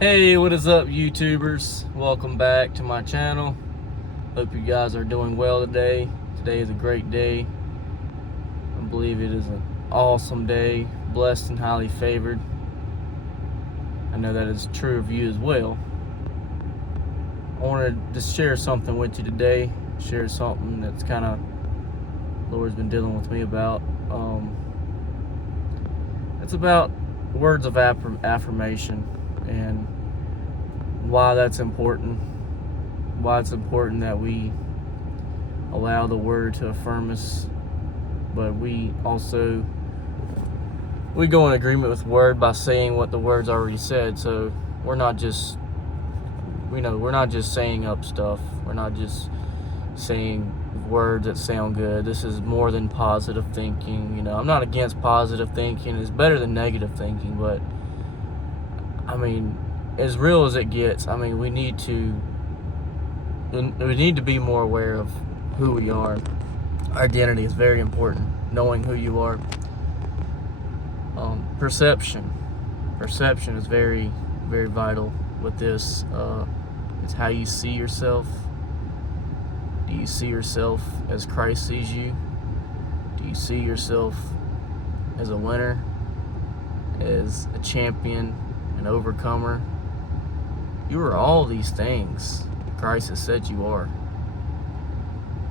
Hey, what is up, YouTubers? Welcome back to my channel. Hope you guys are doing well today. Today is a great day. I believe it is an awesome day, blessed and highly favored. I know that is true of you as well. I wanted to share something with you today. Share something that's kind of Lord's been dealing with me about. It's about words of affirmation and why that's important. Why it's important that we allow the word to affirm us, but we go in agreement with word by saying what the word's already said. So we're not just saying up stuff. We're not just saying words that sound good. This is more than positive thinking. I'm not against positive thinking. It's better than negative thinking, but as real as it gets, we need to be more aware of who we are. Identity is very important. Knowing who you are. Perception is very, very vital with this. It's how you see yourself. Do you see yourself as Christ sees you? Do you see yourself as a winner, as a champion, an overcomer? You are all these things Christ has said you are.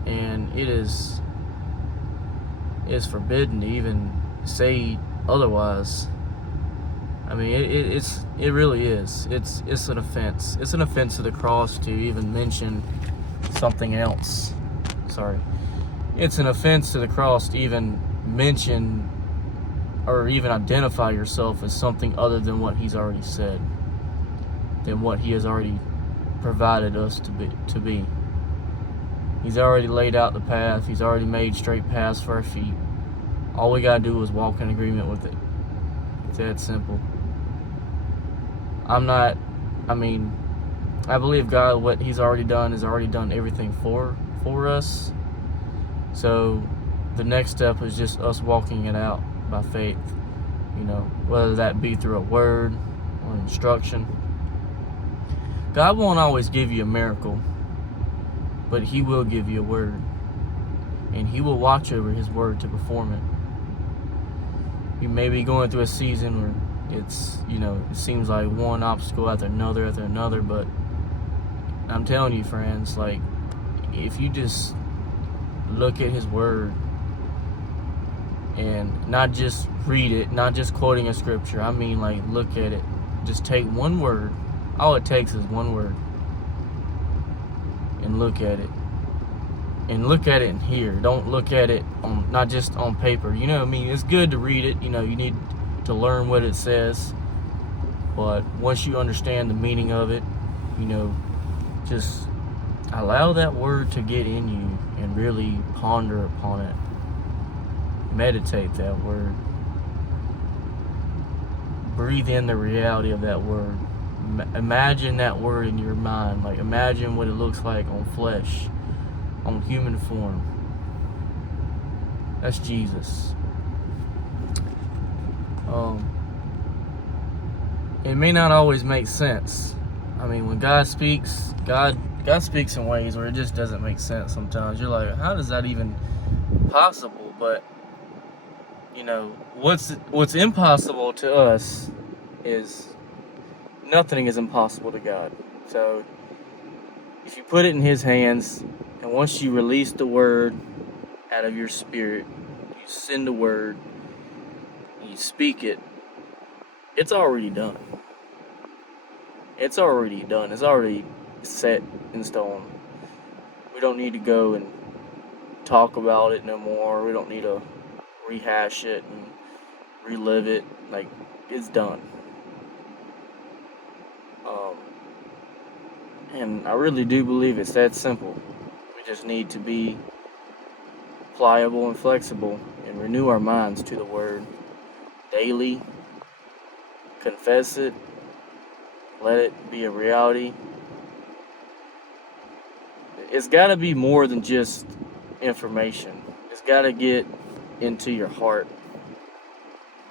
And it is forbidden to even say otherwise. It really is. It's an offense. It's an offense to the cross to even mention something else. Sorry. It's an offense to the cross to even mention or even identify yourself as something other than what He's already said, than what He has already provided us to be. He's already laid out the path. He's already made straight paths for our feet. All we gotta do is walk in agreement with it. It's that simple. I believe God, what He's already done, has already done everything for us. So the next step is just us walking it out by faith. Whether that be through a word or an instruction. God won't always give you a miracle, but He will give you a word. And He will watch over His word to perform it. You may be going through a season where it seems like one obstacle after another, but I'm telling you, friends, if you just look at His word and not just read it, not just quoting a scripture, look at it. Just take one word. All it takes is one word. And look at it. And look at it in here. Don't look at it not just on paper. It's good to read it. You need to learn what it says. But once you understand the meaning of it, just allow that word to get in you and really ponder upon it. Meditate that word. Breathe in the reality of that word. Imagine that word in your mind. Imagine what it looks like on flesh, on human form. That's Jesus. It may not always make sense. When God speaks, God speaks in ways where it just doesn't make sense sometimes. You're like, how is that even possible? But what's impossible to us is nothing is impossible to God. So if you put it in His hands, and once you release the word out of your spirit, you send the word, you speak it, it's already done. It's already done. It's already set in stone. We don't need to go and talk about it no more. We don't need to rehash it and relive it. It's done. And I really do believe it's that simple. We just need to be pliable and flexible and renew our minds to the word daily. Confess it. Let it be a reality. It's got to be more than just information. It's got to get into your heart,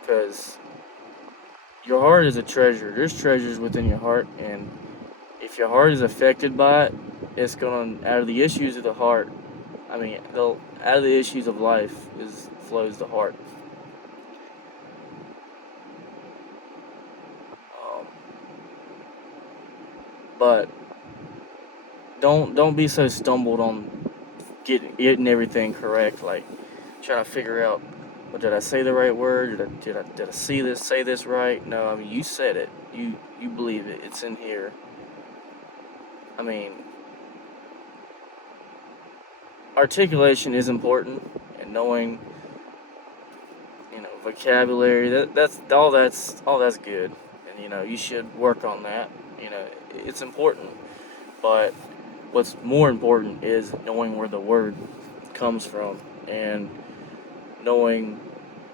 because your heart is a treasure. There's treasures within your heart, and if your heart is affected by it, it's gonna out of the issues of the heart. I mean, out of the issues of life is flows the heart. Um, but don't be so stumbled on getting everything correct, like trying to figure out, well, did I say the right word? Did I see this say this right? No, I mean you said it. You believe it. It's in here. I mean, articulation is important, and knowing vocabulary. That's good, and you should work on that. It's important, but what's more important is knowing where the word comes from, and knowing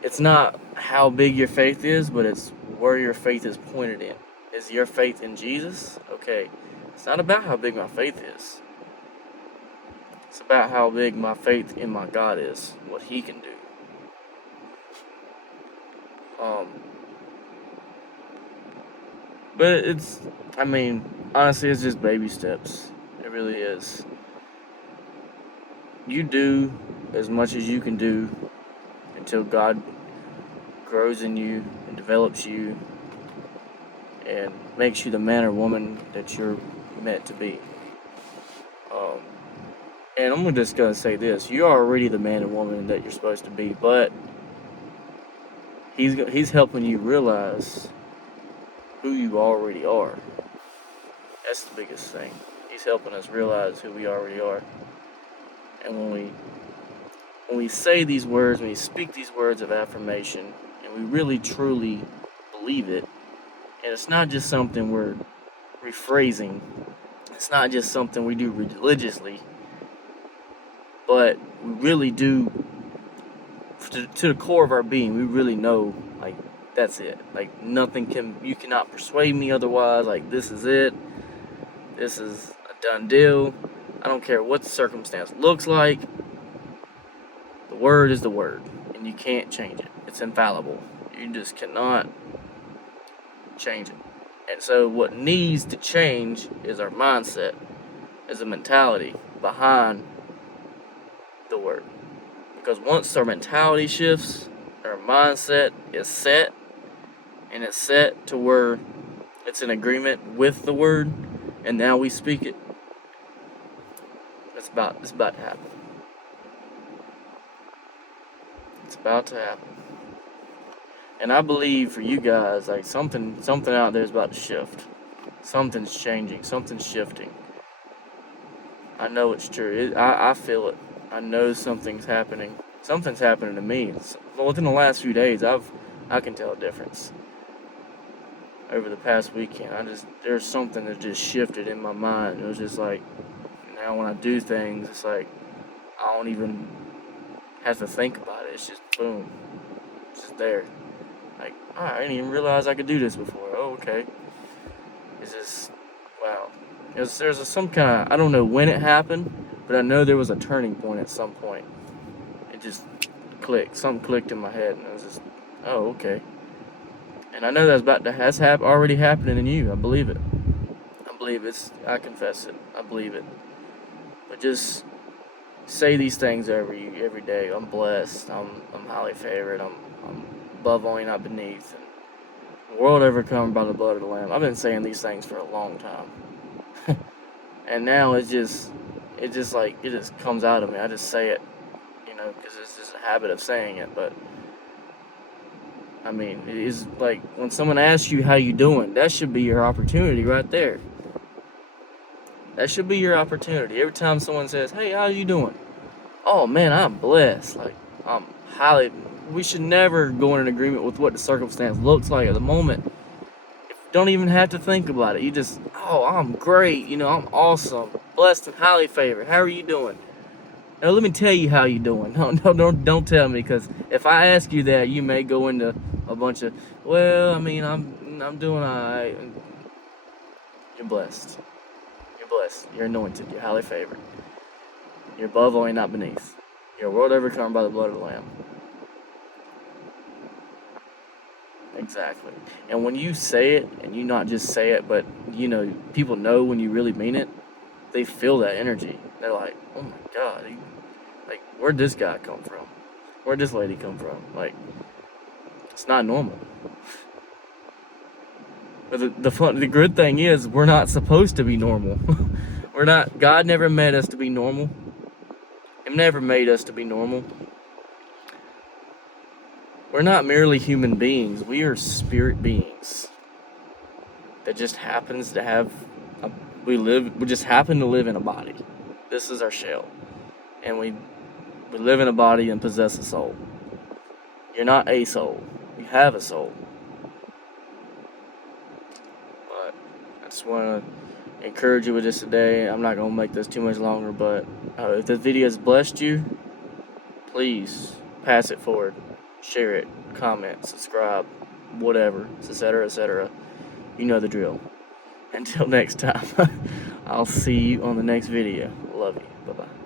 it's not how big your faith is, but it's where your faith is pointed in. Is your faith in Jesus? Okay, it's not about how big my faith is. It's about how big my faith in my God is, what He can do. Um, but I mean, honestly, it's just baby steps. It really is. You do as much as you can do until God grows in you and develops you and makes you the man or woman that you're meant to be. Um, and I'm just gonna say this: you're already the man and woman that you're supposed to be, but He's helping you realize who you already are. That's the biggest thing. He's helping us realize who we already are. And when we say these words, when we speak these words of affirmation, and we really truly believe it, and it's not just something we're rephrasing, it's not just something we do religiously, but we really do, to the core of our being, we really know, like, that's it. Like, you cannot persuade me otherwise. Like, this is it. This is a done deal. I don't care what the circumstance looks like. The word is the word, and you can't change it. It's infallible. You just cannot change it. And so what needs to change is our mindset, is a mentality behind the word. Because once our mentality shifts, our mindset is set, and it's set to where it's in agreement with the word, and now we speak it. It's about to happen. It's about to happen. And I believe for you guys, like something out there is about to shift. Something's changing. Something's shifting. I know it's true. I feel it. I know something's happening. Something's happening to me. Within the last few days, I can tell a difference. Over the past weekend, there's something that just shifted in my mind. It was just like, now when I do things, it's like I don't even have to think about it. It's just boom. It's just there. Like, I didn't even realize I could do this before. Oh, okay. It's just, wow. There's some kind of, I don't know when it happened, but I know there was a turning point at some point. It just clicked. Something clicked in my head, and it was just, oh, okay. And I know that's already happening in you. I believe it. I confess it. I believe it. But just say these things every day. I'm blessed. I'm highly favored. I'm above only, not beneath. And the world overcome by the blood of the Lamb. I've been saying these things for a long time. And now it just comes out of me. I just say it, because it's just a habit of saying it. But I mean, it is like when someone asks you how you doing, that should be your opportunity right there. That should be your opportunity. Every time someone says, "Hey, how you doing?" Oh man, I'm blessed. Like, I'm highly. We should never go in an agreement with what the circumstance looks like at the moment. Don't even have to think about it. You just, oh, I'm great. I'm awesome, blessed and highly favored. How are you doing? Now let me tell you how you doing. No, don't tell me, because if I ask you that, you may go into a bunch of, well, I mean, I'm doing alright. You're blessed. You're blessed. You're anointed. You're highly favored. You're above only, not beneath. You're a world overcome by the blood of the Lamb. Exactly. And when you say it, and you not just say it, but people know when you really mean it, they feel that energy. They're like, oh my God, like, where'd this guy come from? Where'd this lady come from? Like, it's not normal. But the good thing is, we're not supposed to be normal. We're not. God never made us to be normal. He never made us to be normal. We're not merely human beings. We are spirit beings that just happens to have. We just happen to live in a body. This is our shell, and we live in a body and possess a soul. You're not a soul. You have a soul. But I just want to encourage you with this today. I'm not gonna make this too much longer, but if this video has blessed you, please pass it forward, share it, comment, subscribe, whatever, etc., etc. You know the drill. Until next time, I'll see you on the next video. Love you. Bye-bye.